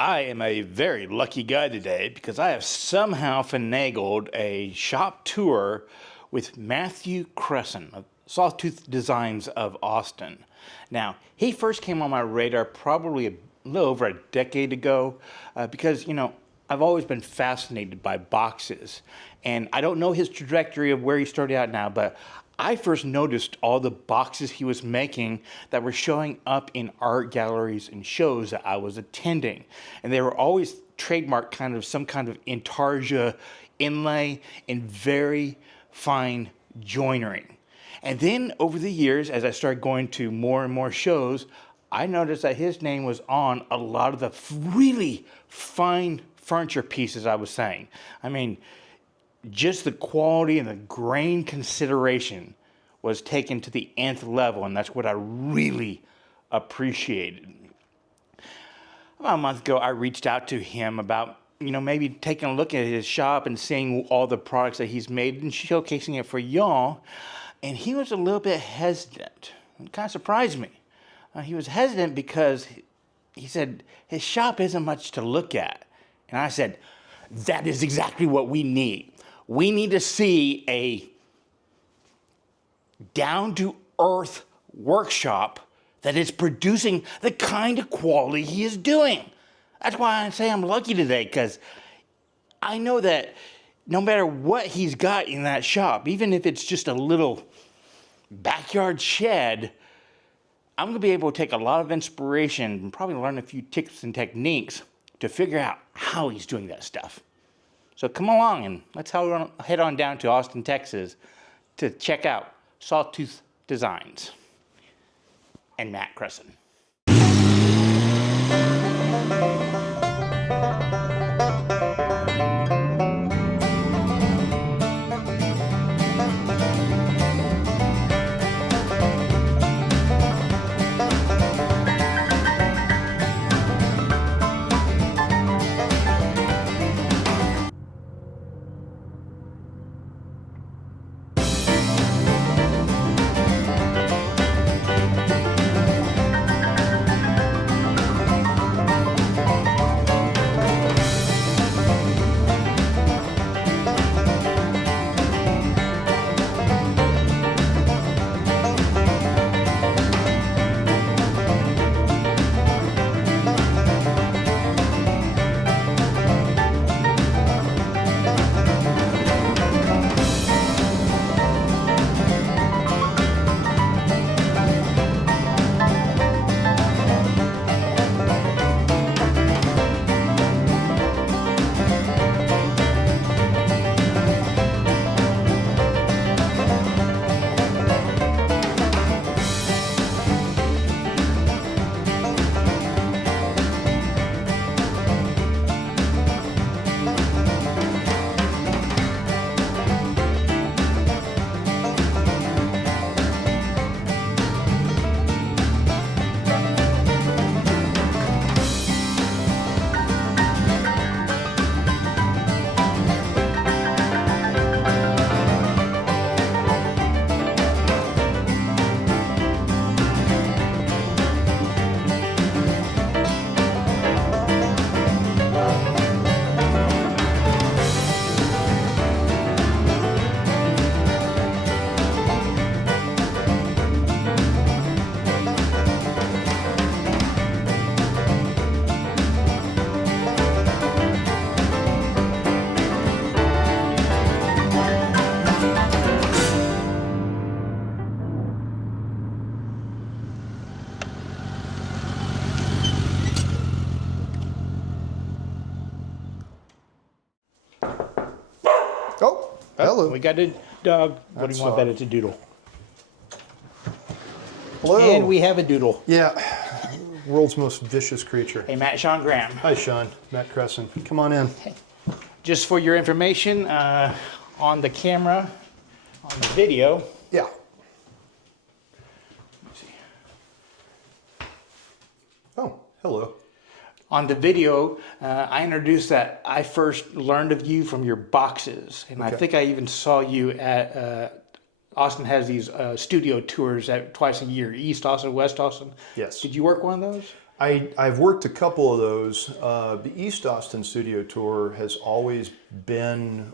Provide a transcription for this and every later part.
I am a very lucky guy today because I have somehow finagled a shop tour with Matthew Kressin of Sawtooth Designs of Austin. Now, he first came on my radar probably a little over a decade ago because, I've always been fascinated by boxes. And I don't know his trajectory of where he started out now, but I first noticed all the boxes he was making that were showing up in art galleries and shows that I was attending. And they were always trademarked some kind of intarsia inlay and very fine joinery. And then over the years, as I started going to more and more shows, I noticed that his name was on a lot of the really fine furniture pieces I was saying. I mean, just the quality and the grain consideration was taken to the nth level, and that's what I really appreciated. About a month ago, I reached out to him about, maybe taking a look at his shop and seeing all the products that he's made and showcasing it for y'all, and he was a little bit hesitant. It kind of surprised me. He was hesitant because he said his shop isn't much to look at. And I said, that is exactly what we need. We need to see a down-to-earth workshop that is producing the kind of quality he is doing. That's why I say I'm lucky today, because I know that no matter what he's got in that shop, even if it's just a little backyard shed, I'm going to be able to take a lot of inspiration and probably learn a few tips and techniques to figure out how he's doing that stuff. So come along and let's head on down to Austin, Texas to check out Sawtooth Designs and Matt Kressin. Oh, hello. We got a dog. What do you want better to doodle? Hello. And we have a doodle. Yeah, world's most vicious creature. Hey, Matt, Sean Graham. Hi, Sean. Matt Kressin. Come on in. Hey. Just for your information, on the camera, on the video. Yeah. Let's see. Oh, hello. On the video, I introduced that I first learned of you from your boxes. And I think I even saw you at, Austin has these studio tours twice a year, East Austin, West Austin. Yes. Did you work one of those? I've worked a couple of those. The East Austin studio tour has always been,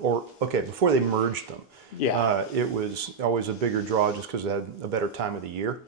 before they merged them, it was always a bigger draw just because it had a better time of the year.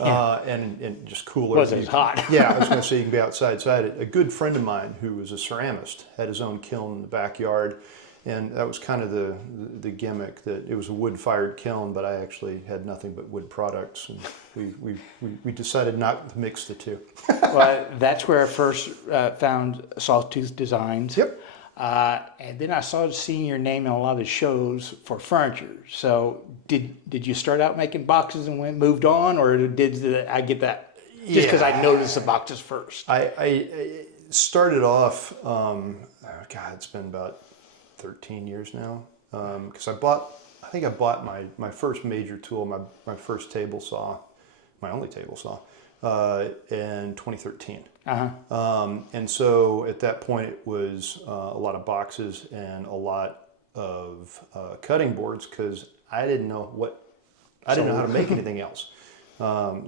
And just cooler. Was it hot? Yeah, I was going to say you can be outside. So I had a good friend of mine who was a ceramist, had his own kiln in the backyard. And that was kind of the gimmick, that it was a wood-fired kiln, but I actually had nothing but wood products, and we decided not to mix the two. Well, that's where I first found Sawtooth Designs. Yep. And then I started seeing your name in a lot of the shows for furniture. So did you start out making boxes and moved on, or did I get that just because I noticed the boxes first? I started off, it's been about 13 years now, because I think I bought my first major tool, my first table saw, my only table saw, in 2013. And so at that point it was a lot of boxes and a lot of cutting boards, because I didn't know how to make anything else.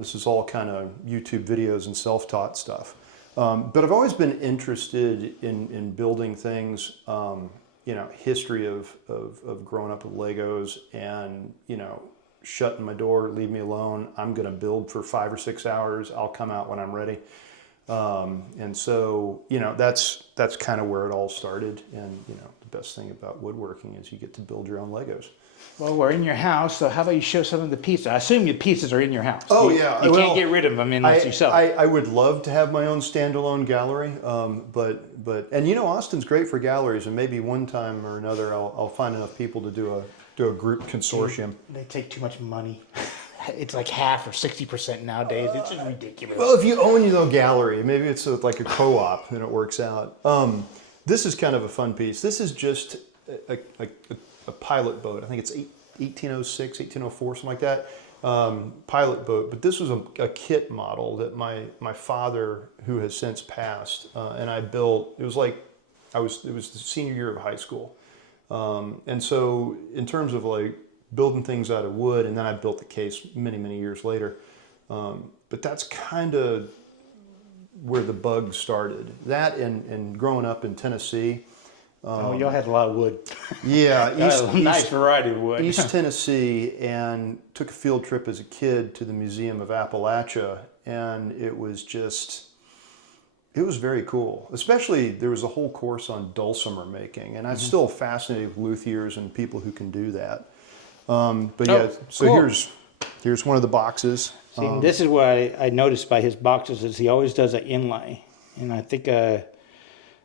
This is all kind of YouTube videos and self-taught stuff. But I've always been interested in building things. History of growing up with Legos, and, shutting my door, leave me alone. I'm going to build for 5 or 6 hours. I'll come out when I'm ready. And so, that's kind of where it all started. And, the best thing about woodworking is you get to build your own Legos. Well, we're in your house, so how about you show some of the pieces? I assume your pieces are in your house. Oh, You can't get rid of them unless you sell them. I would love to have my own standalone gallery, but Austin's great for galleries, and maybe one time or another I'll find enough people to do a group consortium. They take too much money. It's like half or 60% nowadays. It's just ridiculous. Well, if you own your own gallery, maybe it's like a co-op, then it works out. This is kind of a fun piece. This is just a pilot boat. I think it's 1806, 1804, something like that. Pilot boat. But this was a kit model that my father, who has since passed, and I built. It was the senior year of high school. And so in terms of like building things out of wood, and then I built the case many, many years later. But that's kind of where the bug started. That and growing up in Tennessee. Y'all had a lot of wood. Yeah, nice variety of wood. East Tennessee, and took a field trip as a kid to the Museum of Appalachia, and it was very cool. Especially, there was a whole course on dulcimer making, and I'm still fascinated with luthiers and people who can do that. So cool. Here's one of the boxes. See, this is what I noticed by his boxes is he always does an inlay, and I think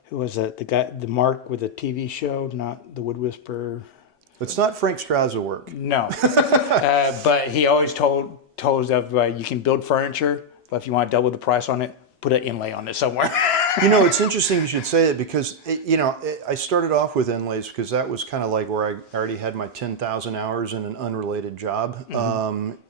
who was that? The Mark with the TV show, not the Wood Whisperer. It's not Frank Strazza work. No, but he always told everybody you can build furniture, but if you want to double the price on it, put an inlay on it somewhere. It's interesting you should say that, because I started off with inlays because that was kind of like where I already had my 10,000 hours in an unrelated job,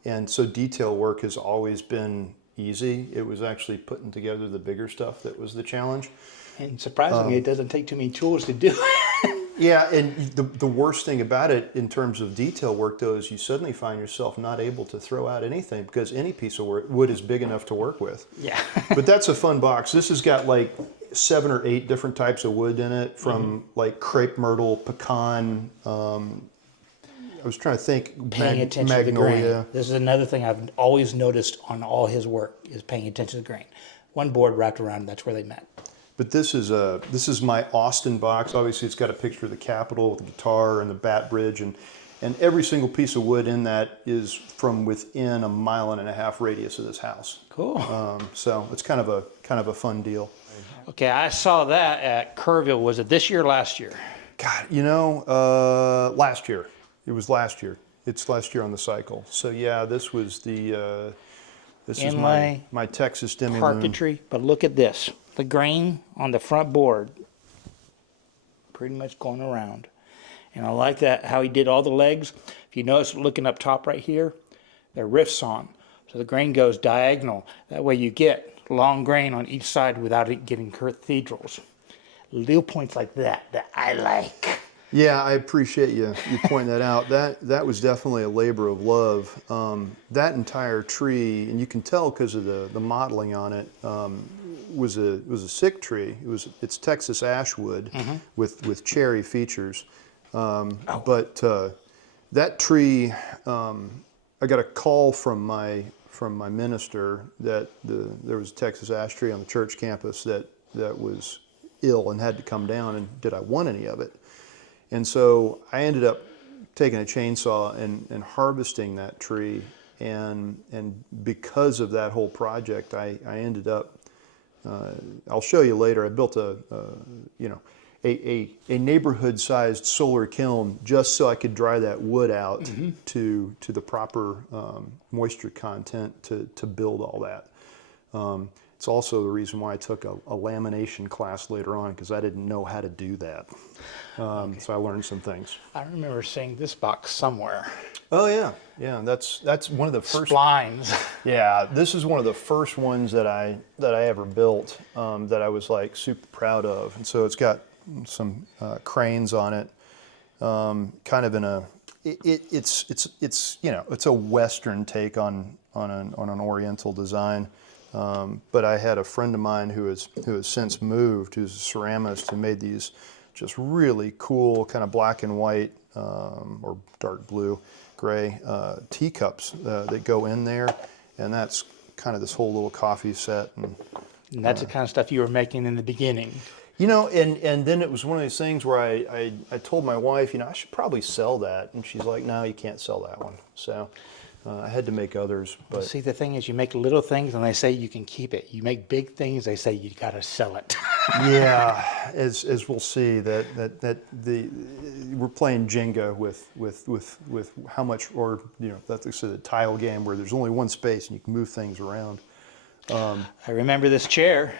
and so detail work has always been easy. It was actually putting together the bigger stuff that was the challenge. And surprisingly, it doesn't take too many tools to do it. Yeah, and the worst thing about it in terms of detail work, though, is you suddenly find yourself not able to throw out anything because any piece of wood is big enough to work with. Yeah. But that's a fun box. This has got like 7 or 8 different types of wood in it, from like crepe myrtle, pecan. I was trying to think. Paying attention to the grain. This is another thing I've always noticed on all his work is paying attention to the grain. One board wrapped around, that's where they met. But this is my Austin box. Obviously, it's got a picture of the Capitol with the guitar and the bat bridge, and every single piece of wood in that is from within a 1.5 mile radius of this house. Cool. So it's kind of a fun deal. Okay, I saw that at Kerrville. Was it this year or last year? God, last year. It was last year. It's last year on the cycle. So yeah, this was the this inlay, is my Texas demi-lune. marquetry. But look at this. The grain on the front board, pretty much going around. And I like that, how he did all the legs. If you notice, looking up top right here, they're riffs on. So the grain goes diagonal. That way you get long grain on each side without it getting cathedrals. Little points like that I like. Yeah, I appreciate you pointing that out. That was definitely a labor of love. That entire tree, and you can tell because of the modeling on it, was a sick tree. It's Texas ashwood with cherry features. But that tree, I got a call from my minister that there was a Texas ash tree on the church campus that was ill and had to come down, and did I want any of it? And so I ended up taking a chainsaw and harvesting that tree, and because of that whole project, I ended up, I'll show you later, I built a neighborhood-sized solar kiln just so I could dry that wood out to the proper moisture content to build all that. It's also the reason why I took a lamination class later on, because I didn't know how to do that. So I learned some things. I remember seeing this box somewhere. Oh yeah, yeah. That's one of the first Splines. Yeah, this is one of the first ones that I ever built that I was like super proud of. And so it's got some cranes on it, kind of in a it's a Western take on an Oriental design. But I had a friend of mine who has since moved, who's a ceramist, who made these just really cool kind of black and white or dark blue, gray teacups that go in there, and that's kind of this whole little coffee set. And that's the kind of stuff you were making in the beginning. And then it was one of these things where I told my wife, I should probably sell that, and she's like, no, you can't sell that one. So I had to make others. But see, the thing is, you make little things and they say you can keep it. You make big things, they say you got to sell it. Yeah, as we'll see, that we're playing Jenga with how much, or that's the tile game where there's only one space and you can move things around. I remember this chair.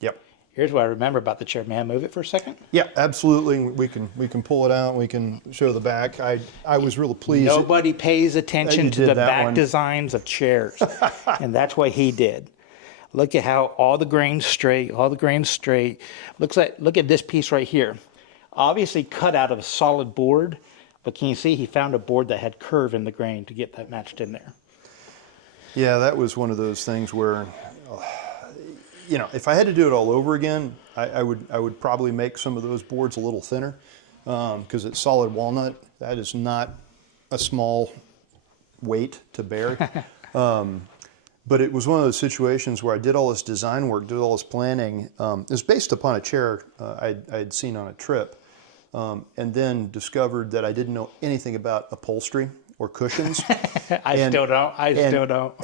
Yep. Here's what I remember about the chair. May I move it for a second? Yeah, absolutely. We can pull it out. We can show the back. I was really pleased. Nobody pays attention to the back design designs of chairs, and that's what he did. Look at how all the grains straight, Look at this piece right here. Obviously cut out of a solid board, but can you see he found a board that had curve in the grain to get that matched in there. Yeah, that was one of those things where, if I had to do it all over again, I would probably make some of those boards a little thinner, because it's solid walnut. That is not a small weight to bear. But it was one of those situations where I did all this design work, did all this planning. It was based upon a chair I'd seen on a trip, and then discovered that I didn't know anything about upholstery or cushions. I still don't.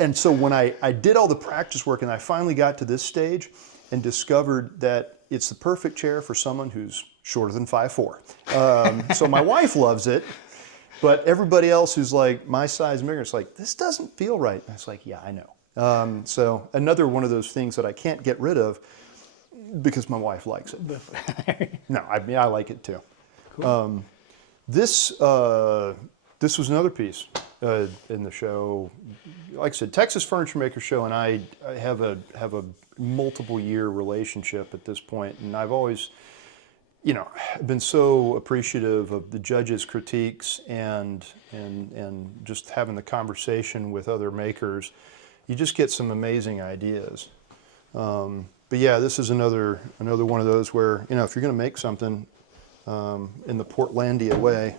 And so when I did all the practice work and I finally got to this stage and discovered that it's the perfect chair for someone who's shorter than 5'4". So my wife loves it, but everybody else who's like my size and bigger, it's like, this doesn't feel right. And it's like, yeah, I know. So another one of those things that I can't get rid of because my wife likes it. No, I like it too. Cool. This was another piece in the show. Like I said, Texas Furniture Maker Show and I have a multiple year relationship at this point, and I've always, been so appreciative of the judges' critiques and just having the conversation with other makers. You just get some amazing ideas. But yeah, this is another one of those where, if you're going to make something in the Portlandia way,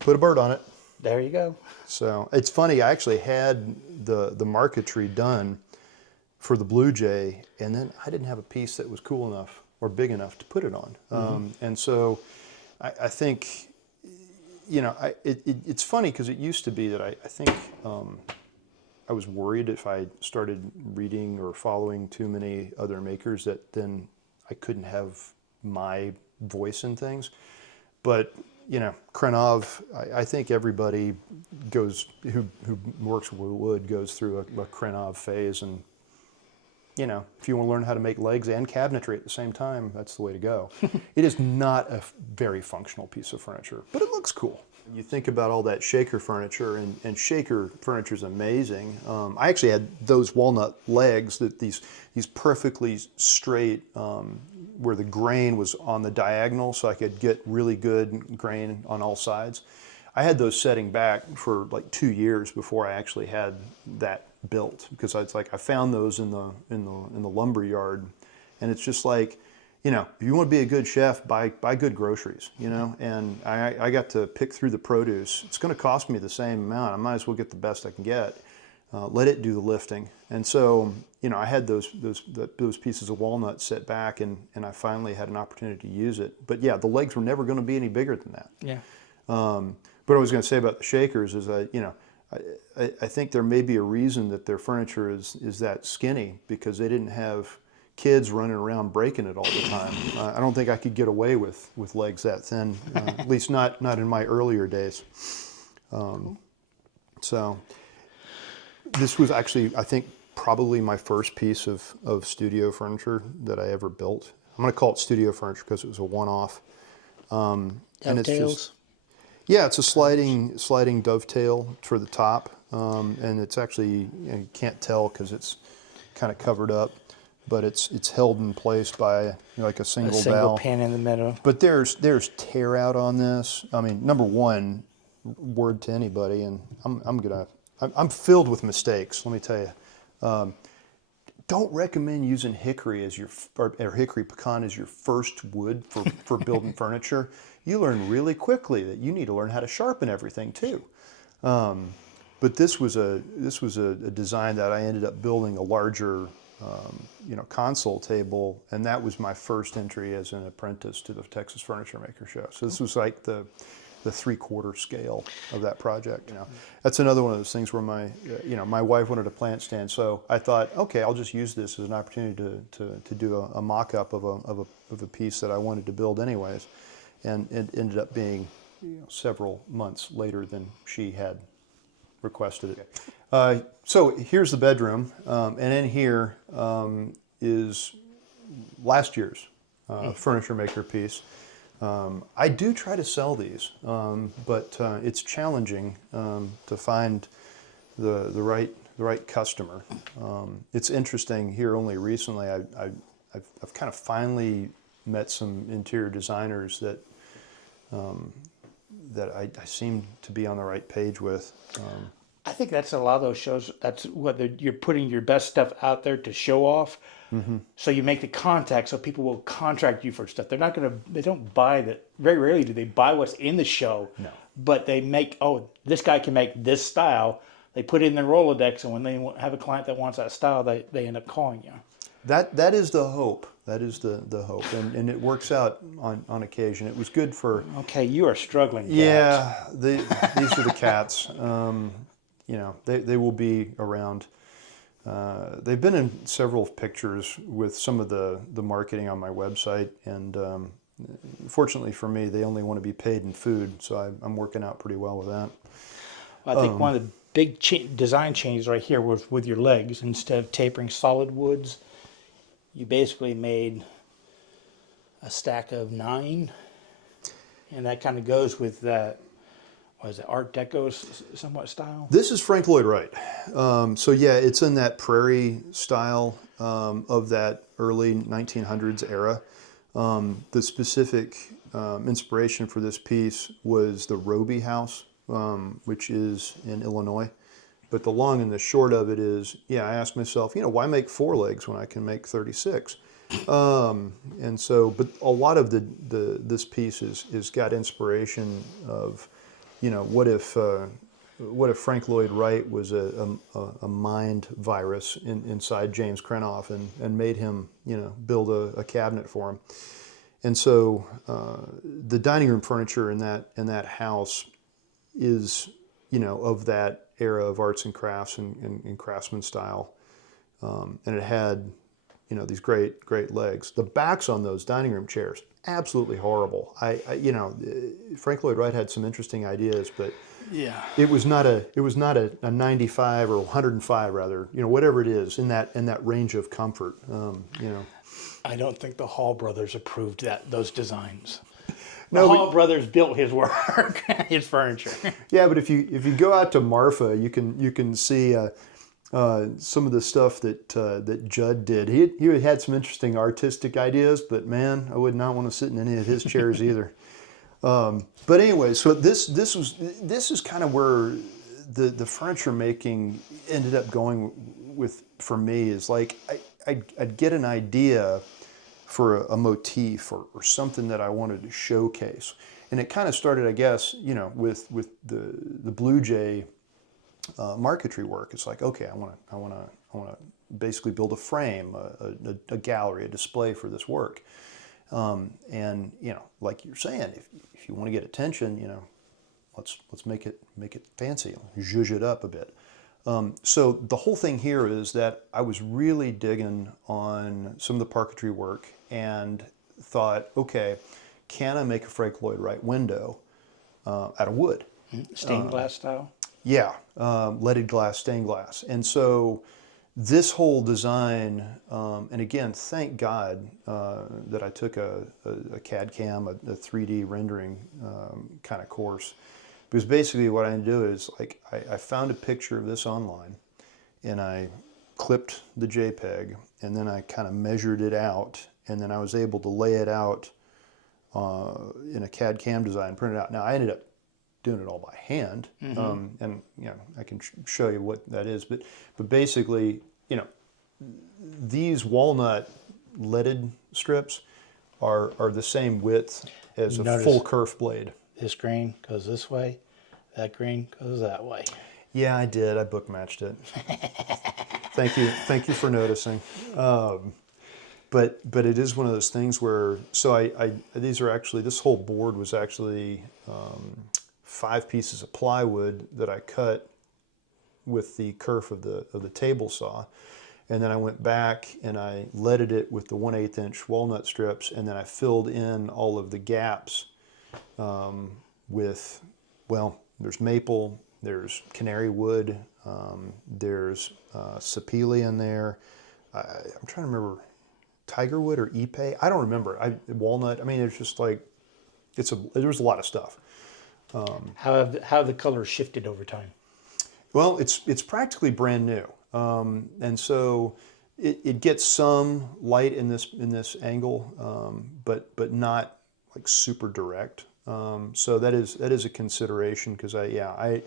put a bird on it. There you go. So it's funny, I actually had the marquetry done for the Blue Jay, and then I didn't have a piece that was cool enough or big enough to put it on. And so I think, it's funny because it used to be that I think I was worried if I started reading or following too many other makers that then I couldn't have my voice in things. But Krenov, I think everybody goes who works with wood goes through a Krenov phase, and if you want to learn how to make legs and cabinetry at the same time, that's the way to go. It is not a very functional piece of furniture, but it looks cool. You think about all that shaker furniture, and shaker furniture is amazing. I actually had those walnut legs, that these perfectly straight, where the grain was on the diagonal, so I could get really good grain on all sides. I had those setting back for like 2 years before I actually had that built, because it's like I found those in the lumber yard, and it's just like, you know, if you want to be a good chef, buy good groceries, you know. And I got to pick through the produce. It's going to cost me the same amount. I might as well get the best I can get. Let it do the lifting. And so, you know, I had those pieces of walnut set back, and I finally had an opportunity to use it. But yeah, the legs were never going to be any bigger than that. Yeah. What I was going to say about the Shakers is that, you know, I think there may be a reason that their furniture is that skinny, because they didn't have kids running around breaking it all the time. I don't think I could get away with legs that thin, at least not in my earlier days. So this was actually, I think, probably my first piece of studio furniture that I ever built. I'm going to call it studio furniture because it was a one-off. And it's just, yeah, it's a sliding dovetail for the top, and it's actually, you can't tell because it's kind of covered up, but it's held in place by, you know, like a single dowel pin in the middle. But there's tear out on this. I mean, number one, word to anybody, and I'm filled with mistakes. Let me tell you. Don't recommend using hickory as or hickory pecan as your first wood for building furniture. You learn really quickly that you need to learn how to sharpen everything too. But this was a design that I ended up building a larger, you know, console table, and that was my first entry as an apprentice to the Texas Furniture Maker Show. So this was like the 3/4 scale of that project. You know, that's another one of those things where my wife wanted a plant stand, so I thought, okay, I'll just use this as an opportunity to do a mock-up of a piece that I wanted to build anyways, and it ended up being, you know, several months later than she had requested it. So here's the bedroom, and in here is last year's Furniture Maker piece. I do try to sell these, but it's challenging to find the right customer. It's interesting here. Only recently, I've kind of finally met some interior designers that I seem to be on the right page with. I think that's a lot of those shows. That's whether you're putting your best stuff out there to show off. Mm-hmm. So you make the contact, so people will contract you for stuff. They're not going to. They don't buy that. Very rarely do they buy what's in the show. No. But they make. Oh, this guy can make this style. They put it in their Rolodex, and when they have a client that wants that style, they end up calling you. That is the hope. That is the hope, and it works out on occasion. It was good for. Okay, you are struggling. Cats. Yeah, these are the cats. You know, they will be around. They've been in several pictures with some of the marketing on my website, and fortunately for me, they only want to be paid in food, so I'm working out pretty well with that. Well, I think one of the big design changes right here was with your legs. Instead of tapering solid woods, you basically made a stack of 9, and that kind of goes with that. What is it, Art Deco somewhat style? This is Frank Lloyd Wright. So yeah, it's in that prairie style of that early 1900s era. The specific inspiration for this piece was the Roby House, which is in Illinois. But the long and the short of it is, yeah, I asked myself, you know, why make 4 legs when I can make 36? And so, but a lot of this piece is got inspiration of, you know, what if Frank Lloyd Wright was a mind virus inside James Krenoff and made him, you know, build a cabinet for him. And so the dining room furniture in that house is, you know, of that era of arts and crafts and craftsman style, and it had, you know, these great legs. The backs on those dining room chairs, absolutely horrible. I you know, Frank Lloyd Wright had some interesting ideas, but yeah, it was not a 95 or 105 rather, you know, whatever it is in that range of comfort. You know, I don't think the Hall brothers approved those designs. No, the Hall brothers built his work, his furniture. Yeah, but if you go out to Marfa, you can see some of the stuff that Judd did. He had some interesting artistic ideas, but man, I would not want to sit in any of his chairs either. But anyway, so this is kind of where the furniture making ended up going with, for me, is like I'd get an idea for a motif or something that I wanted to showcase. And it kind of started, I guess, with the Blue Jay marquetry work. It's like, okay, I want to basically build a frame, a gallery, a display for this work. And like you're saying, if you want to get attention, let's make it fancy, zhuzh it up a bit. So the whole thing here is that I was really digging on some of the parquetry work and thought, okay, can I make a Frank Lloyd Wright window out of wood? Stained glass style? Yeah, leaded glass, stained glass. And so this whole design, and again, thank God that I took a CAD CAM, a 3D rendering kind of course. Because basically what I do is, like, I found a picture of this online, and I clipped the JPEG, and then I kind of measured it out, and then I was able to lay it out in a CAD CAM design, print it out. Now, I ended up doing it all by hand, and I can show you what that is. But basically, these walnut leaded strips are the same width as a full kerf blade. This grain goes this way, that grain goes that way. Yeah, I did. I book matched it. Thank you for noticing. But it is one of those things where, so these are actually, this whole board was actually 5 pieces of plywood that I cut with the kerf of the table saw, and then I went back and I leaded it with the 1/8 inch walnut strips, and then I filled in all of the gaps with, well, there's maple, there's canary wood, there's sapele in there. I'm trying to remember, tiger wood or ipe. I don't remember. Walnut. I mean, it's just like there's a lot of stuff. How have the colors shifted over time? Well, it's practically brand new, and so it gets some light in this angle, but not like super direct. So that is a consideration, because I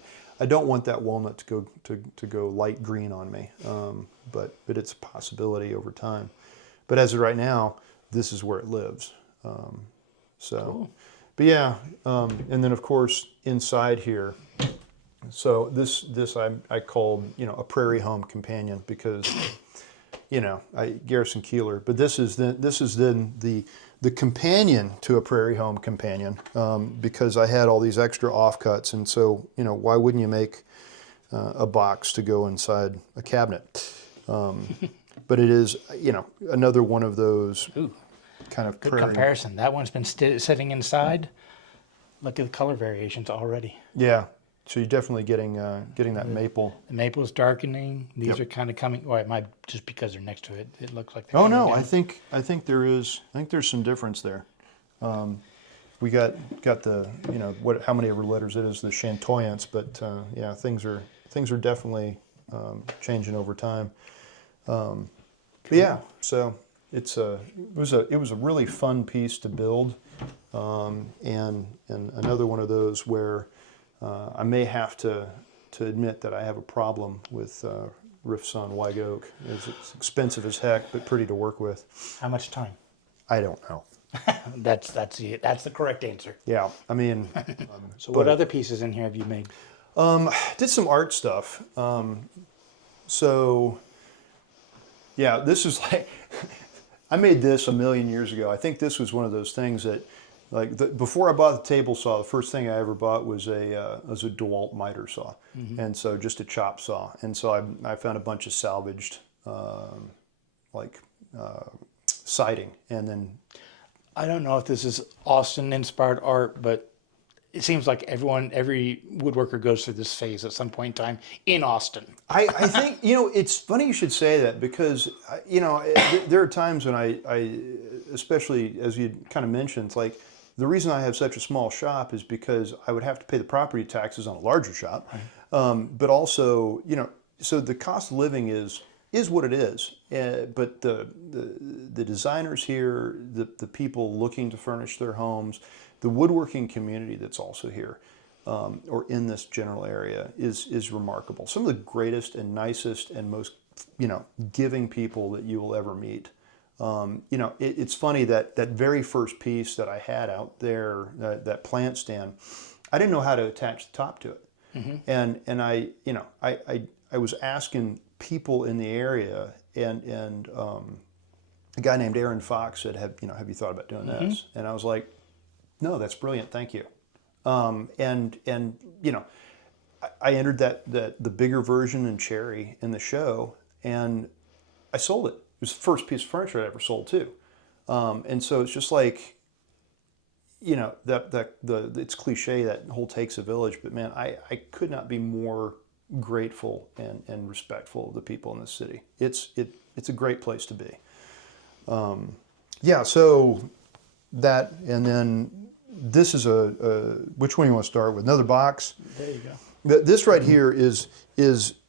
don't want that walnut to go light green on me, but it's a possibility over time. But as of right now, this is where it lives. Cool. But yeah, and then of course inside here. So this I called a prairie home companion, because Garrison Keillor. But this is then the companion to a prairie home companion, because I had all these extra offcuts, and so why wouldn't you make a box to go inside a cabinet? But it is another one of those kind of good comparison. That one's been sitting inside. Look at the color variations already. Yeah. So you're definitely getting that maple. The maple is darkening. These are kind of coming. Or it might just because they're next to it. It looks like. Oh no, down. I think there's some difference there. We got the how many ever letters it is, the chantoyance, but yeah, things are definitely changing over time. But yeah, so it was a really fun piece to build, and another one of those where. I may have to admit that I have a problem with riffs on white oak. It's expensive as heck, but pretty to work with. How much time? I don't know. That's the correct answer. Yeah, I mean. So what other pieces in here have you made? Did some art stuff. So yeah, this is like I made this a million years ago. I think this was one of those things that. Before I bought the table saw, the first thing I ever bought was a DeWalt miter saw, and so just a chop saw. And so I found a bunch of salvaged siding, and then I don't know if this is Austin-inspired art, but it seems like every woodworker goes through this phase at some point in time in Austin. I think it's funny you should say that, because there are times when I especially as you kind of mentioned, like. The reason I have such a small shop is because I would have to pay the property taxes on a larger shop, right. But also, so the cost of living is what it is. But the designers here, the people looking to furnish their homes, the woodworking community that's also here, or in this general area is remarkable. Some of the greatest and nicest and most, giving people that you will ever meet. It's funny that that very first piece that I had out there, that plant stand, I didn't know how to attach the top to it. And I was asking people in the area, and a guy named Aaron Fox said, have you thought about doing this? And I was like, no, that's brilliant, thank you. I entered the bigger version in cherry in the show, and I sold it. It was the first piece of furniture I ever sold too. And so it's just like, it's cliche, that whole takes a village, but man, I could not be more grateful and respectful of the people in this city. It's a great place to be. So that, and then this is which one you want to start with? Another box? There you go. This right here is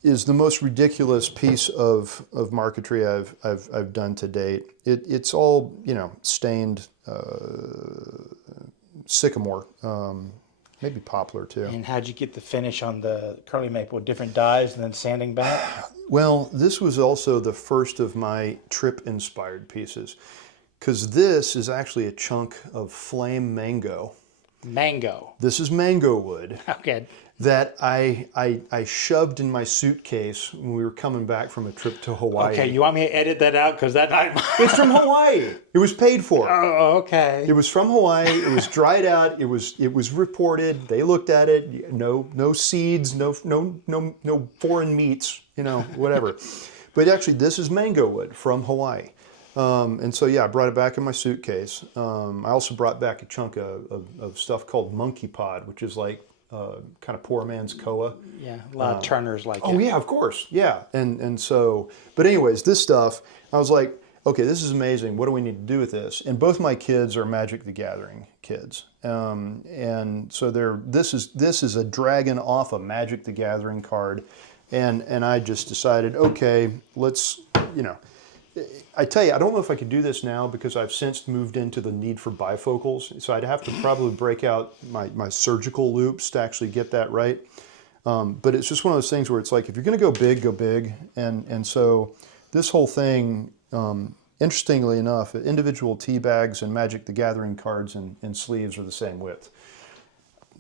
the most ridiculous piece of marquetry I've done to date. It's all stained sycamore, maybe poplar too. And how'd you get the finish on the curly maple? Different dyes and then sanding back? Well, this was also the first of my trip-inspired pieces, because this is actually a chunk of flame mango. Mango. This is mango wood. Okay. That I shoved in my suitcase when we were coming back from a trip to Hawaii. Okay, you want me to edit that out? Because that It's from Hawaii. It was paid for. Oh, okay. It was from Hawaii. It was dried out. It was reported. They looked at it. No seeds. No foreign meats. Whatever. But actually, this is mango wood from Hawaii. And so I brought it back in my suitcase. I also brought back a chunk of stuff called monkey pod, which is like kind of poor man's koa. Yeah, a lot of turners like Oh it. yeah, of course, yeah. And so, but anyways, this stuff, I was like, okay, this is amazing. What do we need to do with this? And both my kids are Magic the Gathering kids, and so this is a dragon off a Magic the Gathering card, and I just decided, okay, let's I tell you, I don't know if I could do this now because I've since moved into the need for bifocals. So I'd have to probably break out my surgical loops to actually get that right. But it's just one of those things where it's like, if you're going to go big, go big. And so this whole thing, interestingly enough, individual tea bags and Magic the Gathering cards and sleeves are the same width.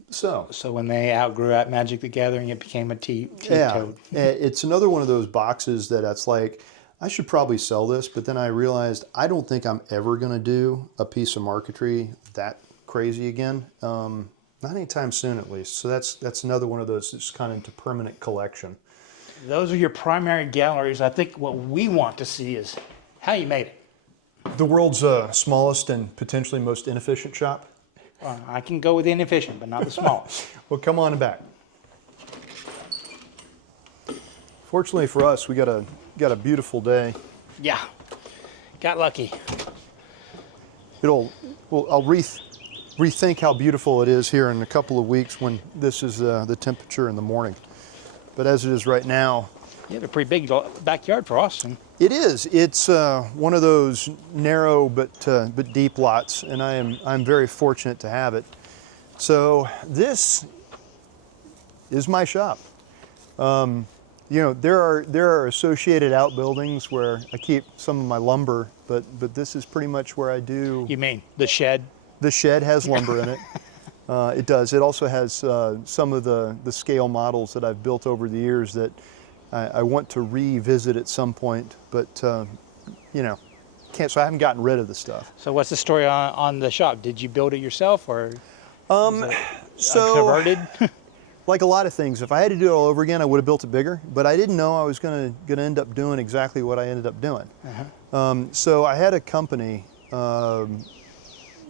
So when they outgrew at Magic the Gathering, it became a tea toad. It's another one of those boxes that's like, I should probably sell this, but then I realized I don't think I'm ever going to do a piece of marquetry that crazy again. Not anytime soon, at least. So that's another one of those that's kind of into permanent collection. Those are your primary galleries. I think what we want to see is how you made it. The world's smallest and potentially most inefficient shop. Well, I can go with inefficient, but not the smallest. Well, come on back. Fortunately for us, we got a beautiful day. Yeah, got lucky. I'll rethink how beautiful it is here in a couple of weeks when this is the temperature in the morning. But as it is right now, You have a pretty big backyard for Austin. it is. It's one of those narrow but deep lots, and I'm very fortunate to have it. So this is my shop. There are associated outbuildings where I keep some of my lumber, but this is pretty much where I do. You mean the shed? The shed has lumber in it. It does. It also has some of the scale models that I've built over the years that I want to revisit at some point, but can't. So I haven't gotten rid of the stuff. So what's the story on the shop? Did you build it yourself, or So converted? like a lot of things, if I had to do it all over again, I would have built it bigger. But I didn't know I was going to end up doing exactly what I ended up doing. So I had a company.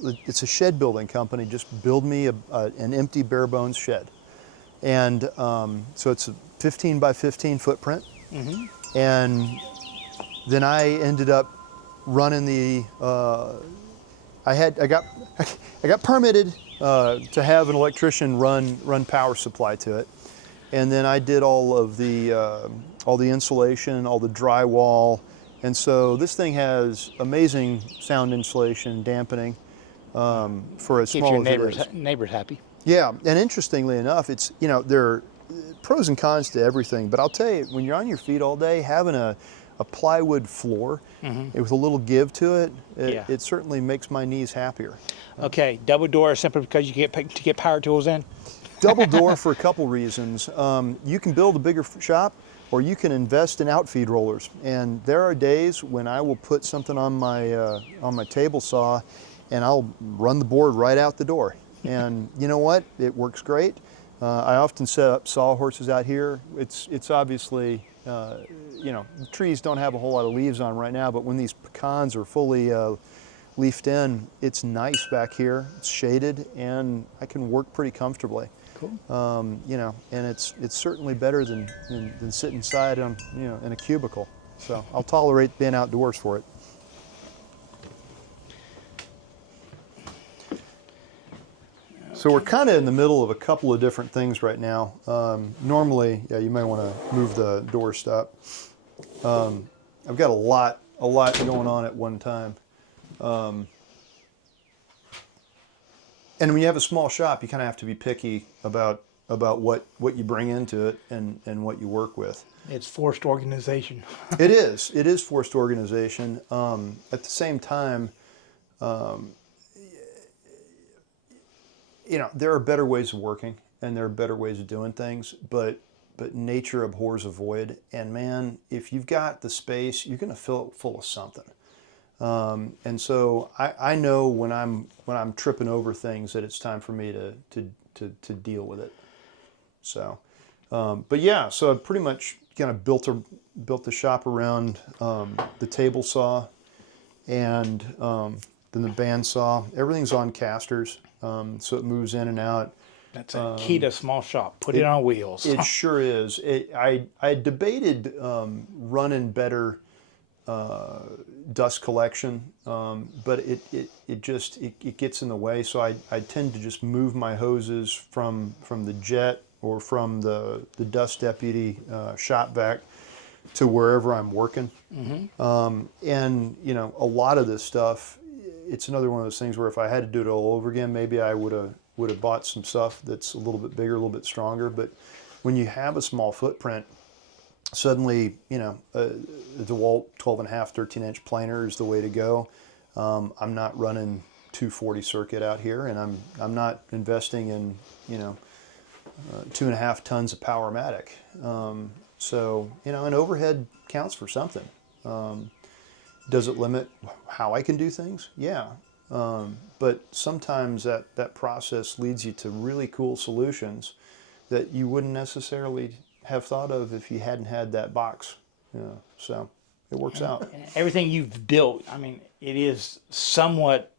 It's a shed building company. Just build me an empty bare bones shed, and so it's a 15 by 15 footprint. And then I ended up running the. I got permitted to have an electrician run power supply to it, and then I did all the insulation, all the drywall, and so this thing has amazing sound insulation, dampening for as Keeps small your as it is. neighbors happy. Yeah, and interestingly enough, it's, there are pros and cons to everything, but I'll tell you, when you're on your feet all day, having a plywood floor with a little give to it, Yeah. it certainly makes my knees happier. Okay, double door simply because you get power tools in. Double door for a couple reasons. You can build a bigger shop, or you can invest in outfeed rollers. And there are days when I will put something on my table saw, and I'll run the board right out the door. And you know what? It works great. I often set up sawhorses out here. It's obviously, the trees don't have a whole lot of leaves on right now, but when these pecans are fully leafed in, it's nice back here. It's shaded, and I can work pretty comfortably. Cool. And it's certainly better than sitting inside on, in a cubicle. So I'll tolerate being outdoors for it. So we're kind of in the middle of a couple of different things right now. Normally, yeah, you may want to move the door stop. I've got a lot going on at one time. And when you have a small shop, you kind of have to be picky about what you bring into it and what you work with. It's forced organization. It is forced organization. At the same time, there are better ways of working and there are better ways of doing things, but nature abhors a void. And man, if you've got the space, you're going to fill it full of something. And so I know when I'm tripping over things that it's time for me to deal with it. So, but yeah, so I pretty much kind of built the shop around the table saw and then the bandsaw. Everything's on casters, so it moves in and out. That's a key to small shop. Put it on wheels. It sure is. I debated running better dust collection, but it gets in the way. So I tend to just move my hoses from the jet or from the dust deputy shop vac to wherever I'm working. And a lot of this stuff, it's another one of those things where if I had to do it all over again, maybe I would have bought some stuff that's a little bit bigger, a little bit stronger. But when you have a small footprint, suddenly, the DeWalt 12.5, 13-inch planer is the way to go. I'm not running 240 circuit out here, and I'm not investing in 2.5 tons of Powermatic. So an overhead counts for something. Does it limit how I can do things? Yeah. But sometimes that process leads you to really cool solutions that you wouldn't necessarily have thought of if you hadn't had that box. So it works out. Everything you've built, I mean, it is somewhat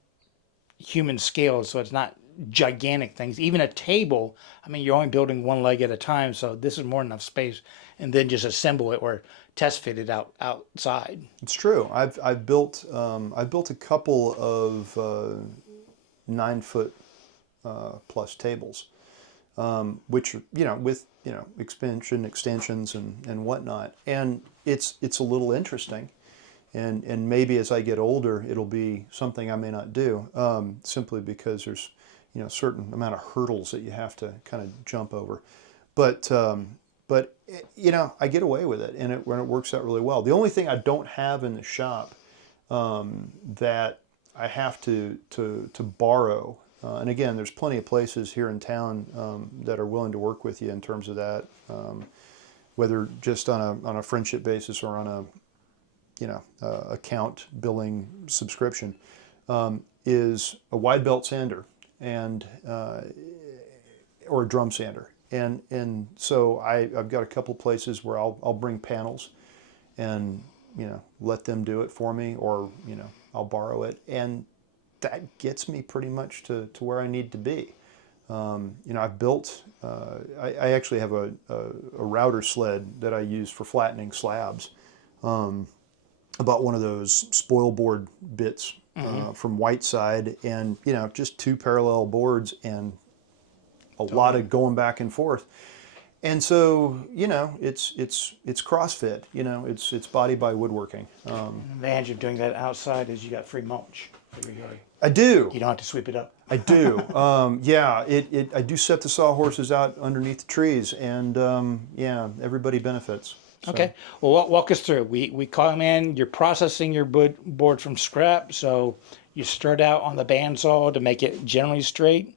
human scale, so it's not gigantic things. Even a table, I mean, you're only building one leg at a time, so this is more than enough space, and then just assemble it or test fit it outside. It's true. I've built a couple of 9-foot plus tables, which with extensions and whatnot, and it's a little interesting, and maybe as I get older, it'll be something I may not do, simply because there's a certain amount of hurdles that you have to kind of jump over, but I get away with it, and it works out really well. The only thing I don't have in the shop that I have to borrow. And again, there's plenty of places here in town that are willing to work with you in terms of that, whether just on a friendship basis or on a account billing subscription, is a wide belt sander and or a drum sander. And so I've got a couple places where I'll bring panels and let them do it for me, or I'll borrow it, and that gets me pretty much to where I need to be. I've built, I actually have a router sled that I use for flattening slabs. I bought one of those spoil board bits from Whiteside, and just 2 parallel boards and a lot of going back and forth. And so, it's CrossFit, it's body by woodworking. The advantage of doing that outside is you got free mulch. for your yard? I do. You don't have to sweep it up. I do. Yeah, I do set the sawhorses out underneath the trees, and yeah, everybody benefits. So. Okay. Well, walk us through. We come in. You're processing your board from scrap, so you start out on the bandsaw to make it generally straight.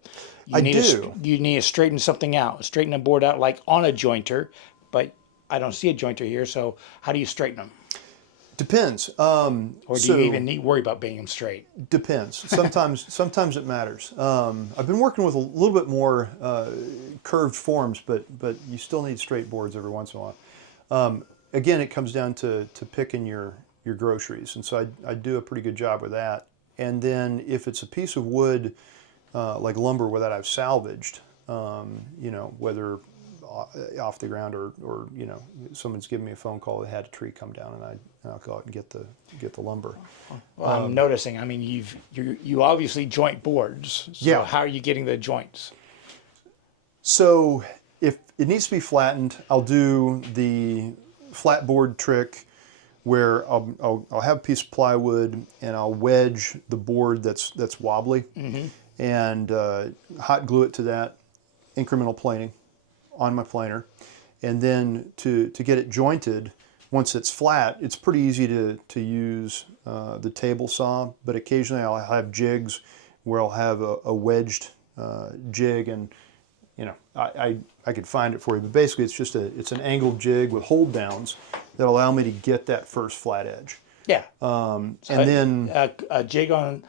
I do. You need to straighten something out. Straighten a board out like on a jointer, but I don't see a jointer here. So how do you straighten them? Depends. Or do you even need worry about being them straight? Depends. Sometimes it matters. I've been working with a little bit more curved forms, but you still need straight boards every once in a while. Again, it comes down to picking your groceries, and so I do a pretty good job with that. And then if it's a piece of wood like lumber that I've salvaged, you know, whether off the ground or you know, someone's given me a phone call that had a tree come down, and I'll go out and get the lumber. Well, I'm noticing. I mean, you obviously joint boards. So Yeah. how are you getting the joints? So if it needs to be flattened, I'll do the flat board trick where I'll have a piece of plywood and I'll wedge the board that's wobbly and hot glue it to that, incremental planing on my planer. And then to get it jointed, once it's flat, it's pretty easy to use the table saw, but occasionally I'll have jigs where I'll have a wedged jig, and you know, I could find it for you, but basically it's an angled jig with hold downs that allow me to get that first flat edge. Yeah. And then A jig on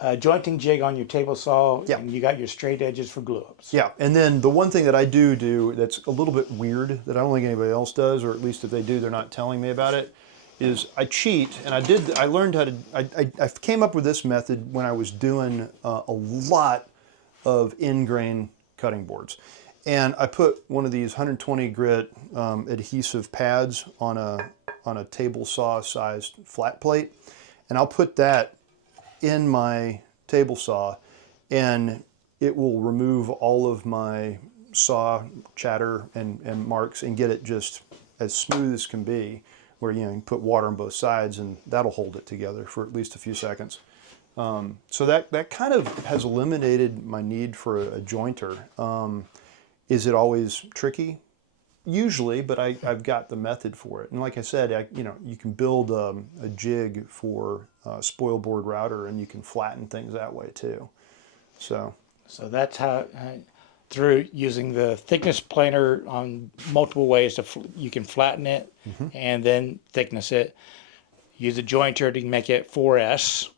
a jointing jig on your table saw, Yeah. and you got your straight edges for glue ups. yeah, and then the one thing that I do that's a little bit weird that I don't think anybody else does, or at least if they do, they're not telling me about it, is I cheat, and I learned how to. I came up with this method when I was doing a lot of in-grain cutting boards, and I put one of these 120 grit adhesive pads on a table saw sized flat plate, and I'll put that in my table saw, and it will remove all of my saw chatter and marks and get it just as smooth as can be, where you can put water on both sides and that'll hold it together for at least a few seconds. So that kind of has eliminated my need for a jointer. Is it always tricky? Usually, but I've got the method for it. And like I said, you can build a jig for a spoil board router, and you can flatten things that way too. So that's how, through using the thickness planer on multiple ways, you can flatten it and then thickness it. Use a jointer to make it 4S,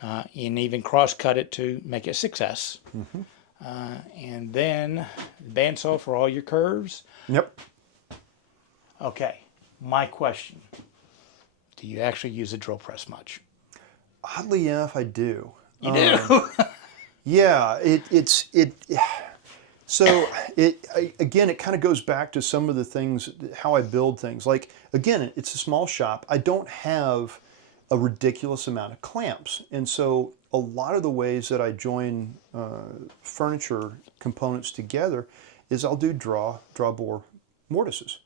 and even cross cut it to make it 6S. And then bandsaw for all your curves. Yep. Okay, my question. Do you actually use a drill press much? Oddly enough, I do. You do? Yeah, again, it kind of goes back to some of the things, how I build things. Like, again, it's a small shop. I don't have a ridiculous amount of clamps. And so a lot of the ways that I join furniture components together is I'll do draw bore mortises.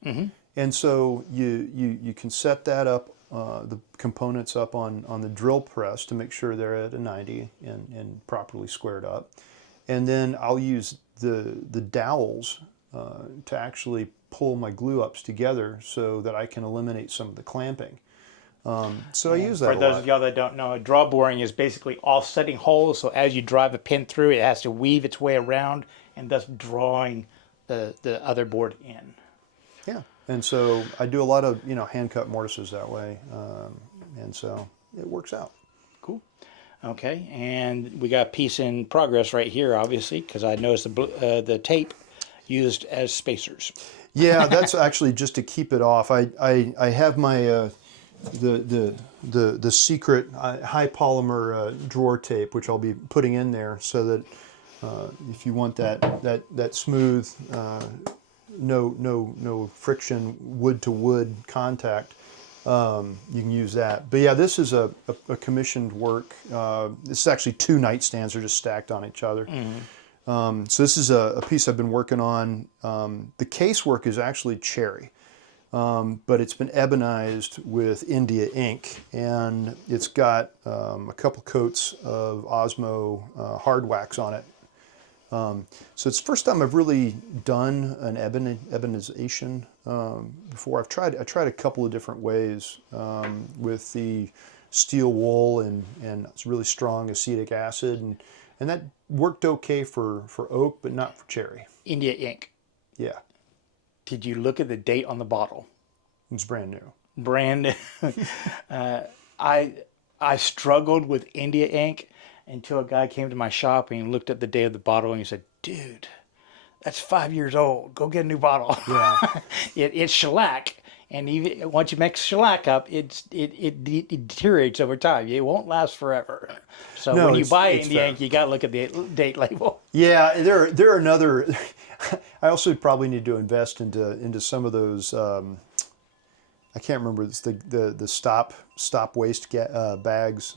And so you can set that up, the components up on the drill press to make sure they're at a 90 and properly squared up. And then I'll use the dowels to actually pull my glue ups together so that I can eliminate some of the clamping. So I use that For those of y'all that don't know, draw boring is basically offsetting holes. So as you drive a pin through, it has to weave its way around, and thus drawing the other board in. Yeah, and so I do a lot of hand cut mortises that way, and so it works out. Cool. Okay, and we got a piece in progress right here, obviously, because I noticed the tape used as spacers. Yeah, that's actually just to keep it off. I have my the secret high polymer drawer tape, which I'll be putting in there, so that if you want that smooth, no friction wood to wood contact, you can use that. But yeah, this is a commissioned work. This is actually two nightstands, they're just stacked on each other. So this is a piece I've been working on. The case work is actually cherry. but it's been ebonized with India ink, and it's got a couple coats of Osmo hard wax on it. So it's the first time I've really done an ebonization before. I tried a couple of different ways with the steel wool and it's really strong acetic acid, and that worked okay for oak, but not for cherry. India ink. Yeah, Did you look at the date on the bottle? it's brand new. Brand new. I struggled with India ink until a guy came to my shop and looked at the date of the bottle and he said, "Dude, that's 5 years old. Go get a new bottle." Yeah. It's shellac, and even once you mix shellac up, it deteriorates over time. It won't last forever. So No, when you buy it's India fair. ink, you got to look at the date label. Yeah, there are another. I also probably need to invest into some of those. I can't remember. It's the stop waste bags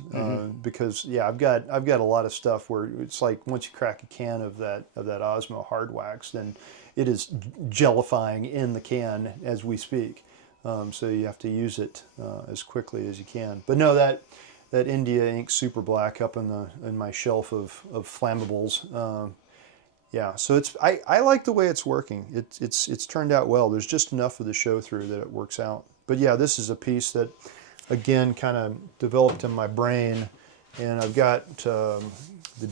because yeah, I've got a lot of stuff where it's like once you crack a can of that Osmo hard wax, then it is gellifying in the can as we speak. So you have to use it as quickly as you can. But no, that India ink super black up in my shelf of flammables. Yeah, so I like the way it's working. It's turned out well. There's just enough of the show through that it works out. But yeah, this is a piece that, again, kind of developed in my brain, and I've got the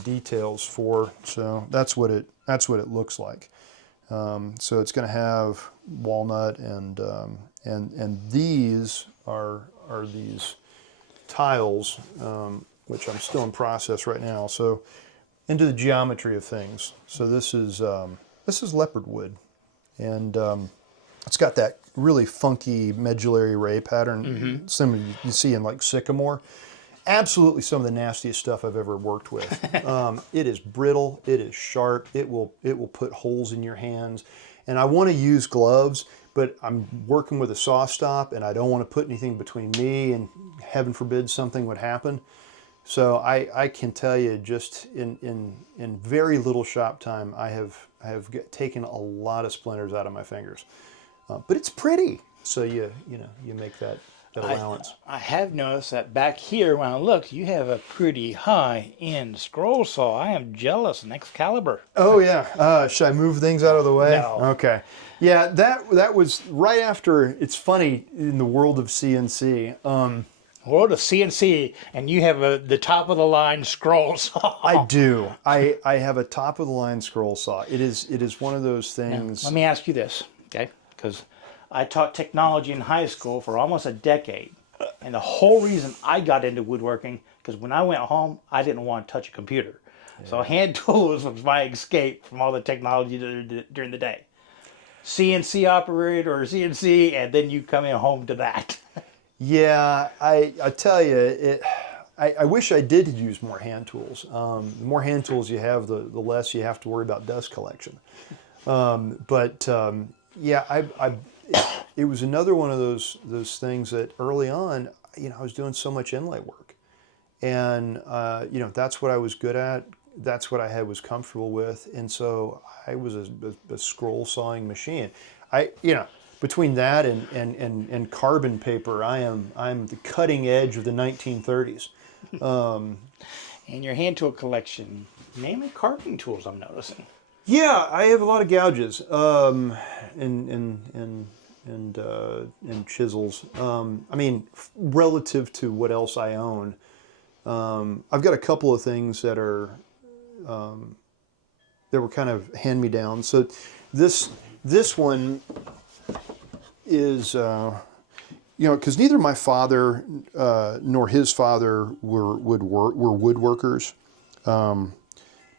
details for. So that's what it looks like. So it's going to have walnut and these are these tiles, which I'm still in process right now. So into the geometry of things. So this is leopard wood, and it's got that really funky medullary ray pattern, similar you see in like sycamore. Absolutely some of the nastiest stuff I've ever worked with. It is brittle, it is sharp, it will put holes in your hands. And I want to use gloves, but I'm working with a saw stop and I don't want to put anything between me and heaven forbid something would happen. So I can tell you just in very little shop time, I have taken a lot of splinters out of my fingers. But it's pretty, so you make that allowance. I have noticed that back here, when I look, you have a pretty high-end scroll saw. I am jealous. Next caliber. Oh yeah. Should I move things out of the way? No. Okay. Yeah, that was right after. It's funny in the world of CNC. World of CNC, and you have the top-of-the-line scroll saw. I do. I have a top of the line scroll saw. It is one of those things. Let me ask you this, okay? Because I taught technology in high school for almost a decade. And the whole reason I got into woodworking, because when I went home, I didn't want to touch a computer. Yeah. So hand tools was my escape from all the technology during the day. CNC operator or CNC, and then you come in home to that. Yeah, I tell you, I wish I did use more hand tools. The more hand tools you have, the less you have to worry about dust collection. Yeah, it was another one of those things that early on, I was doing so much inlay work, and that's what I was good at. That's what I was comfortable with, and so I was a scroll sawing machine. Between that and carbon paper, I'm the cutting edge of the 1930s. And your hand tool collection, mainly carving tools, I'm noticing. Yeah, I have a lot of gouges and chisels. I mean, relative to what else I own, I've got a couple of things that were kind of hand-me-downs. So this one is because neither my father nor his father were woodworkers.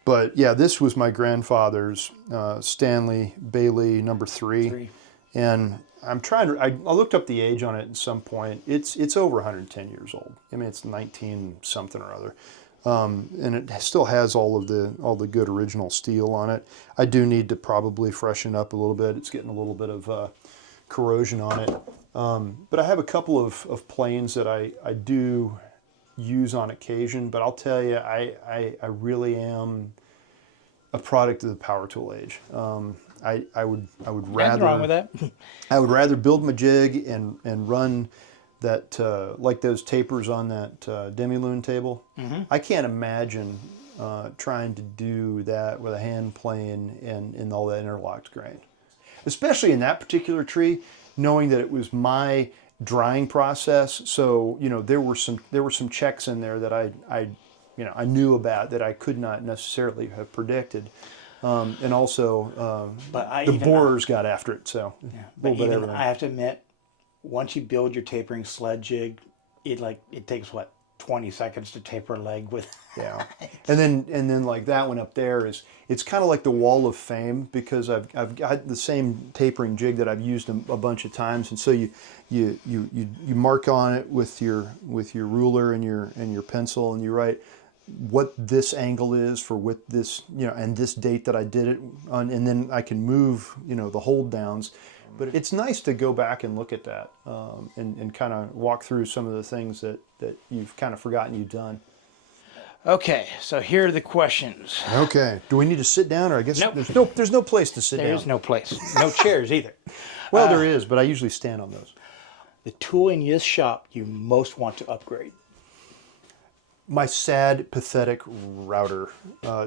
But yeah, this was my grandfather's Stanley Bailey number 3. And I'm trying to. I looked up the age on it at some point. It's over 110 years old. I mean, it's 19 something or other, and it still has all the good original steel on it. I do need to probably freshen up a little bit. It's getting a little bit of corrosion on it. But I have a couple of planes that I do use on occasion. But I'll tell you, I really am a product of the power tool age. would Nothing rather wrong with that. I would rather build my jig and run that like those tapers on that demi-lune table. I can't imagine trying to do that with a hand plane and all that interlocked grain, especially in that particular tree, knowing that it was my drying process. So there were some checks in there that I knew about that I could not necessarily have predicted. And also, the borers got after it, so Yeah, a but little bit even everything. I have to admit, once you build your tapering sled jig, it takes what 20 seconds to taper a leg with. Yeah, and then like that one up there it's kind of like the wall of fame because I've got the same tapering jig that I've used a bunch of times, and so you mark on it with your ruler and your pencil, and you write what this angle is for with this and this date that I did it on, and then I can move the hold downs. But it's nice to go back and look at that and kind of walk through some of the things that you've kind of forgotten you've done. Okay, so here are the questions. Okay. Do we need to sit down, or I guess Nope. there's no place to sit There down. is no place, no chairs either. Well, there is, but I usually stand on those. The tool in this shop you most want to upgrade. My sad, pathetic router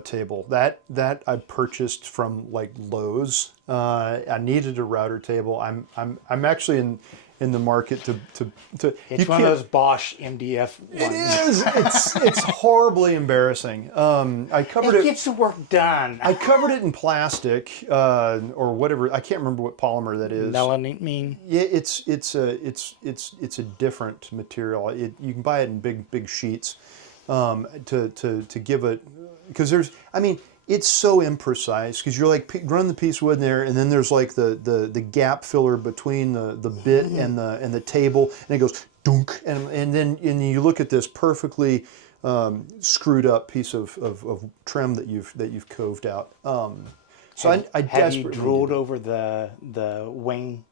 table that I purchased from like Lowe's. I needed a router table. I'm actually in the market to It's one of those Bosch MDF ones. It is. It's horribly embarrassing. I covered It it. gets the work done. I covered it in plastic or whatever. I can't remember what polymer that is. Melamine. Yeah, it's a different material. You can buy it in big sheets to give it, because it's so imprecise because you're like run the piece of wood in there, and then there's like the gap filler between the bit and the table, and it goes dunk, and then you look at this perfectly screwed up piece of trim that you've coved out. So I Have you desperately drooled need it. over the wing,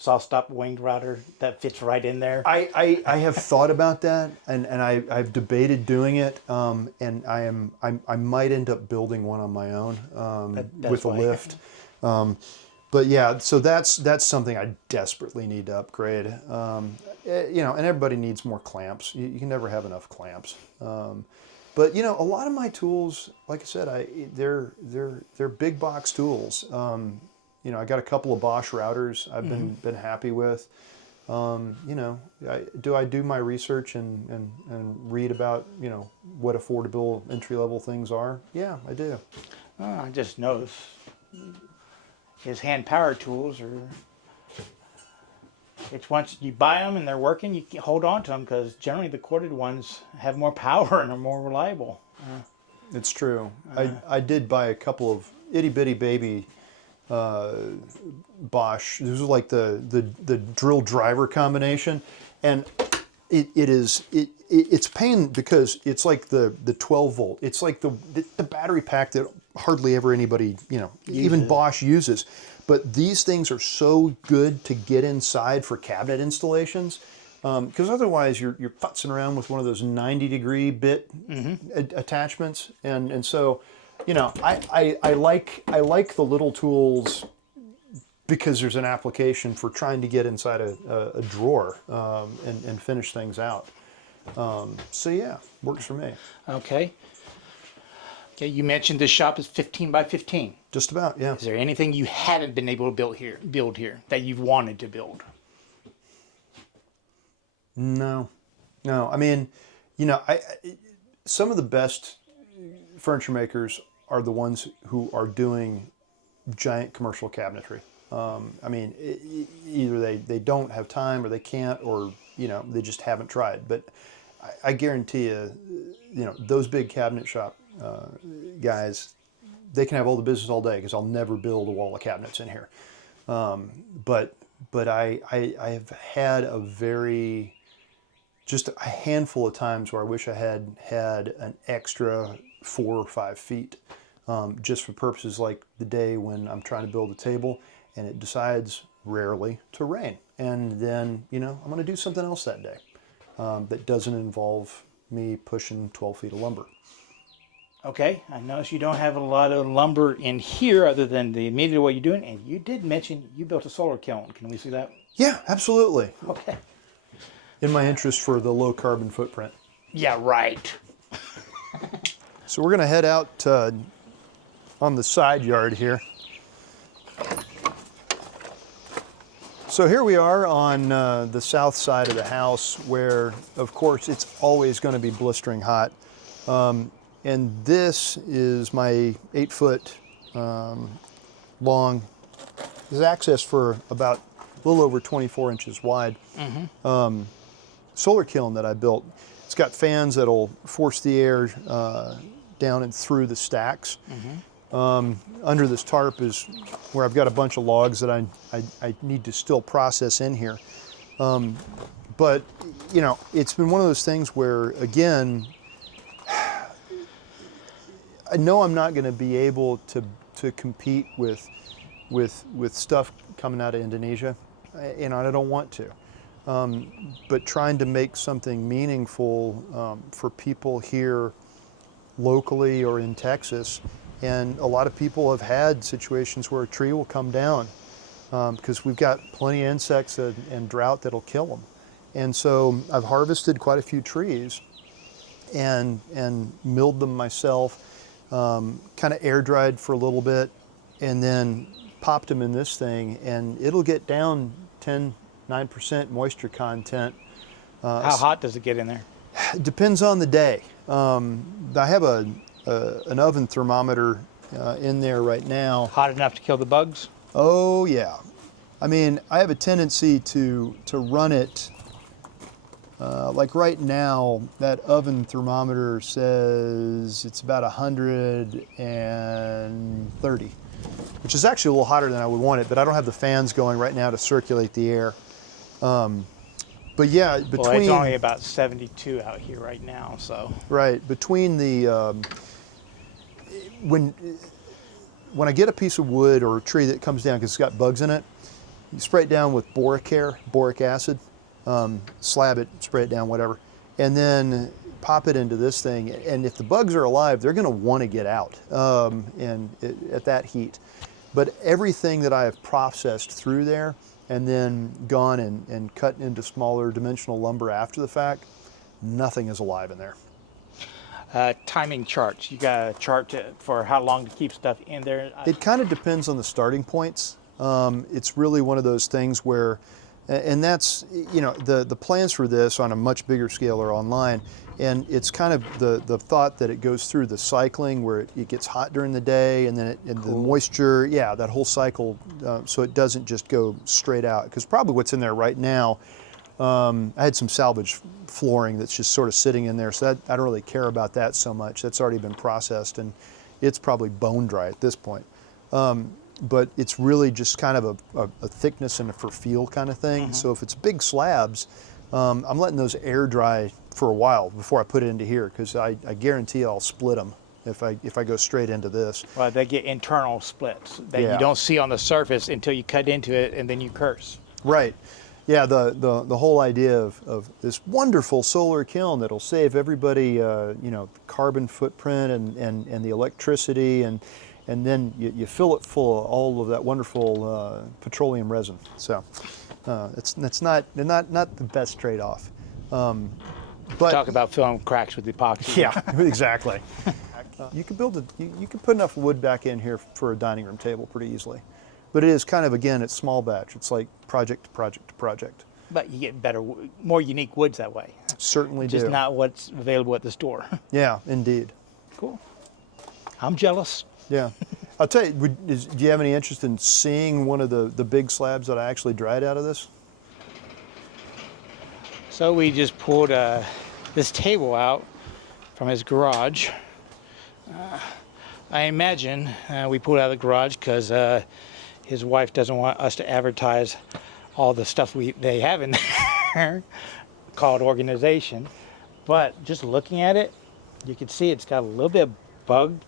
saw stop winged router that fits right in there? I have thought about that, and I've debated doing it, and I might end up building one on my own That's with a why. lift. But yeah, so that's something I desperately need to upgrade. And everybody needs more clamps. You can never have enough clamps. But a lot of my tools, like I said, they're big box tools. I got a couple of Bosch routers I've been happy with. I do my research and read about what affordable entry level things are? Yeah, I do. I just noticed his hand power tools are. It's once you buy them and they're working, you can hold on to them because generally the corded ones have more power and are more reliable. It's true. I did buy a couple of itty bitty baby Bosch. This was like the drill driver combination, and it's pain because it's like the 12 volt. It's like the battery pack that hardly ever anybody even Bosch uses. But these things are so good to get inside for cabinet installations, because otherwise you're futzing around with one of those 90-degree bit attachments, and so I like the little tools because there's an application for trying to get inside a drawer and finish things out. So yeah, works for me. Okay. Okay, you mentioned this shop is 15 by 15. Just about, yeah. Is there anything you haven't been able to build here that you've wanted to build? No. Some of the best furniture makers are the ones who are doing giant commercial cabinetry. Either they don't have time, or they can't, or they just haven't tried. But I guarantee you, those big cabinet shop guys, they can have all the business all day because I'll never build a wall of cabinets in here. But I have had just a handful of times where I wish I had an extra 4 or 5 feet, just for purposes like the day when I'm trying to build a table and it decides rarely to rain. And then, I'm going to do something else that day that doesn't involve me pushing 12 feet of lumber. Okay, I notice you don't have a lot of lumber in here other than the immediate what you're doing, and you did mention you built a solar kiln. Can we see that? Yeah, absolutely. Okay. In my interest for the low carbon footprint. Yeah, right. So we're going to head out on the side yard here. So here we are on the south side of the house where, of course, it's always going to be blistering hot. And this is my 8-foot long. There's access for about a little over 24 inches wide. Solar kiln that I built. It's got fans that'll force the air down and through the stacks. Under this tarp is where I've got a bunch of logs that I need to still process in here. But, you know, it's been one of those things where, again, I know I'm not going to be able to compete with stuff coming out of Indonesia, and I don't want to. But trying to make something meaningful for people here locally or in Texas, and a lot of people have had situations where a tree will come down because we've got plenty of insects and drought that'll kill them. And so I've harvested quite a few trees and milled them myself, kind of air dried for a little bit, and then popped them in this thing, and it'll get down 9% moisture content. How hot does it get in there? It depends on the day. I have an oven thermometer in there right now. Hot enough to kill the bugs? Oh yeah. I mean, I have a tendency to run it, like right now, that oven thermometer says it's about 130, which is actually a little hotter than I would want it, but I don't have the fans going right now to circulate the air. But yeah, between... Well, it's only about 72 out here right now, so... Right, between the... when I get a piece of wood or a tree that comes down because it's got bugs in it, you spray it down with boric acid, slab it, spray it down, whatever, and then pop it into this thing. And if the bugs are alive, they're going to want to get out at that heat. But everything that I have processed through there and then gone and cut into smaller dimensional lumber after the fact, nothing is alive in there. Timing charts. You got a chart for how long to keep stuff in there? It kind of depends on the starting points. It's really one of those things where, and that's, you know, the plans for this on a much bigger scale are online, and it's kind of the thought that it goes through the cycling where it gets hot during the day, and then the moisture, yeah, that whole cycle, so it doesn't just go straight out. Because probably what's in there right now, I had some salvage flooring that's just sort of sitting in there, so I don't really care about that so much. That's already been processed, and it's probably bone dry at this point. But it's really just kind of a thickness and a for feel kind of thing. So if it's big slabs, I'm letting those air dry for a while before I put it into here, because I guarantee I'll split them if I go straight into this. Well, they get internal splits that Yeah. you don't see on the surface until you cut into it, and then you curse. Right. Yeah, the whole idea of this wonderful solar kiln that'll save everybody, you know, carbon footprint and the electricity, and then you fill it full of all of that wonderful petroleum resin. So it's not the best trade-off. But Talk about filling cracks with epoxy. yeah, exactly. You could you could put enough wood back in here for a dining room table pretty easily. But it is kind of, again, it's small batch. It's like project to project to project. But you get better, more unique woods that way. Certainly do. Just not what's available at the store. Yeah, indeed. Cool. I'm jealous. Yeah. I'll tell you, do you have any interest in seeing one of the big slabs that I actually dried out of this? So we just pulled this table out from his garage. I imagine we pulled it out of the garage because his wife doesn't want us to advertise all the stuff they have in there called organization. But just looking at it, you can see it's got a little bit of bug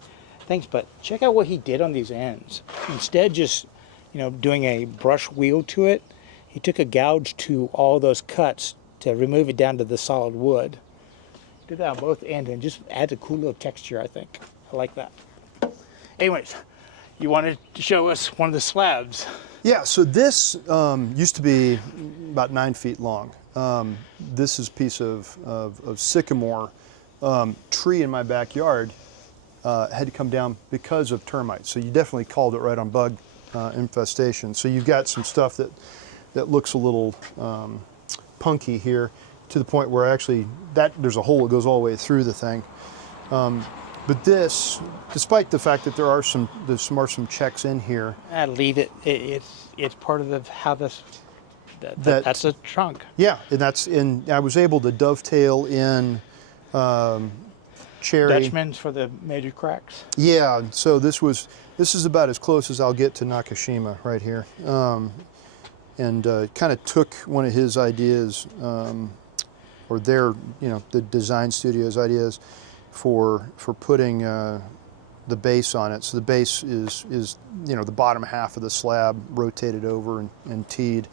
things, but check out what he did on these ends. Instead just, you know, doing a brush wheel to it, he took a gouge to all those cuts to remove it down to the solid wood. Did that on both ends and just adds a cool little texture, I think. I like that. Anyways, you wanted to show us one of the slabs. Yeah, so this used to be about 9 feet long. This is a piece of sycamore tree in my backyard. Had to come down because of termites. So you definitely called it right on bug infestation. So you've got some stuff that looks a little punky here, to the point where actually there's a hole that goes all the way through the thing. But this, despite the fact that there are some checks in here. Leave it. It's part of how this. That's a trunk. Yeah, and I was able to dovetail in cherry. Dutchman's for the major cracks. Yeah, so this is about as close as I'll get to Nakashima right here, and kind of took one of his ideas, or their, the design studio's ideas for putting the base on it. So the base is the bottom half of the slab rotated over and teed.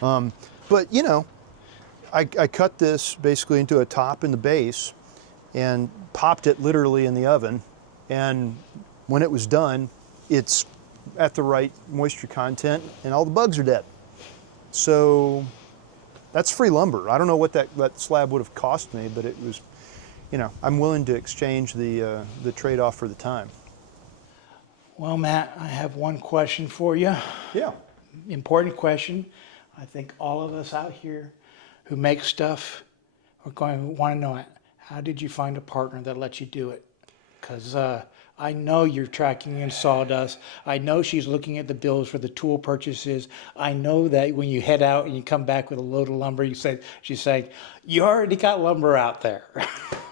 But I cut this basically into a top and the base, and popped it literally in the oven. And when it was done, it's at the right moisture content, and all the bugs are dead. So that's free lumber. I don't know what that slab would have cost me, but it was, I'm willing to exchange the trade-off for the time. Well, Matt, I have one question for you. Yeah. Important question. I think all of us out here who make stuff are going to want to know it. How did you find a partner that lets you do it? Because I know you're tracking in sawdust. I know she's looking at the bills for the tool purchases. I know that when you head out and you come back with a load of lumber, she's saying, you already got lumber out there.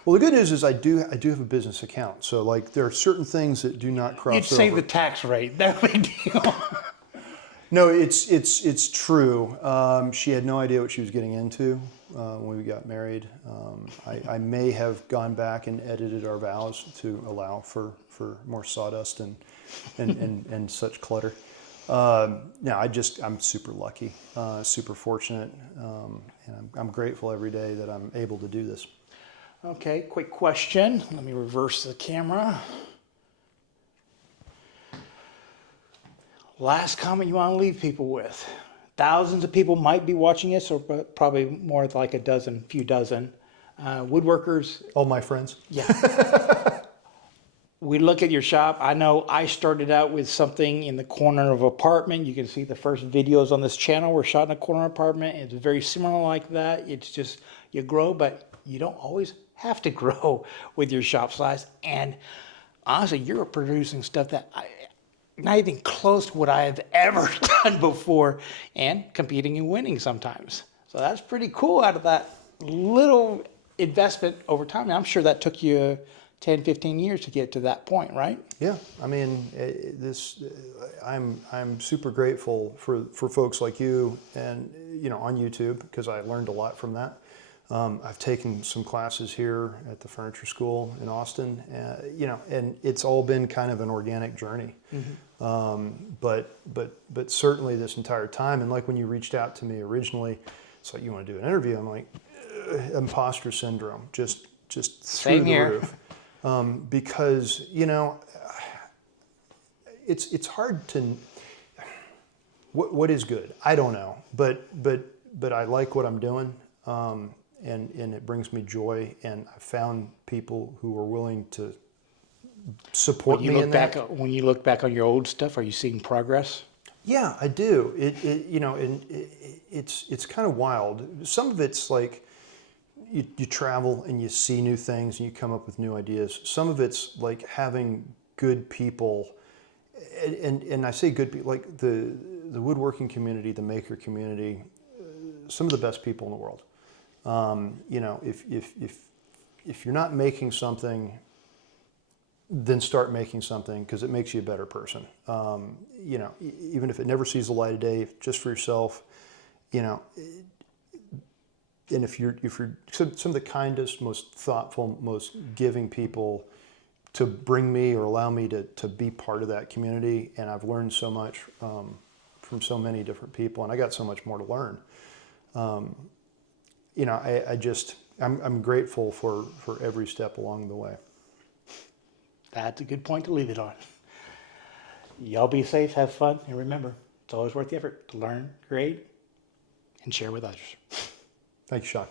Well, the good news is I do have a business account. So like there are certain things that do not cross over. You'd save the tax rate. That big deal. No, it's true. She had no idea what she was getting into when we got married. I may have gone back and edited our vows to allow for more sawdust and such clutter. No, I'm super lucky, super fortunate, and I'm grateful every day that I'm able to do this. Okay, quick question. Let me reverse the camera. Last comment you want to leave people with. Thousands of people might be watching this, or probably more like a few dozen. Woodworkers. All my friends? Yeah. We look at your shop. I know I started out with something in the corner of an apartment. You can see the first videos on this channel were shot in a corner apartment. It's very similar like that. It's just you grow, but you don't always have to grow with your shop size. And honestly, you're producing stuff that not even close to what I have ever done before, and competing and winning sometimes. So that's pretty cool out of that little investment over time. And I'm sure that took you 10, 15 years to get to that point, right? Yeah, I mean, I'm super grateful for folks like you and, on YouTube, because I learned a lot from that. I've taken some classes here at the furniture school in Austin, and it's all been kind of an organic journey. Mm-hmm. But certainly this entire time, and like when you reached out to me originally, it's like, you want to do an interview? I'm like, imposter syndrome, just through Same the here. roof. Because it's hard to what is good. I don't know, but I like what I'm doing. And it brings me joy, and I found people who are willing to support me in that. When you look back on your old stuff, are you seeing progress? Yeah, I do. It's kind of wild. Some of it's like you travel and you see new things and you come up with new ideas. Some of it's like having good people, and I say good people, like the woodworking community, the maker community, some of the best people in the world. If you're not making something, then start making something, because it makes you a better person. Even if it never sees the light of day, just for yourself, and if you're some of the kindest, most thoughtful, most giving people to bring me or allow me to be part of that community. And I've learned so much from so many different people, and I got so much more to learn. I'm grateful for every step along the way. That's a good point to leave it on. Y'all be safe, have fun, and remember, it's always worth the effort to learn, create, and share with others. Thanks, Sean.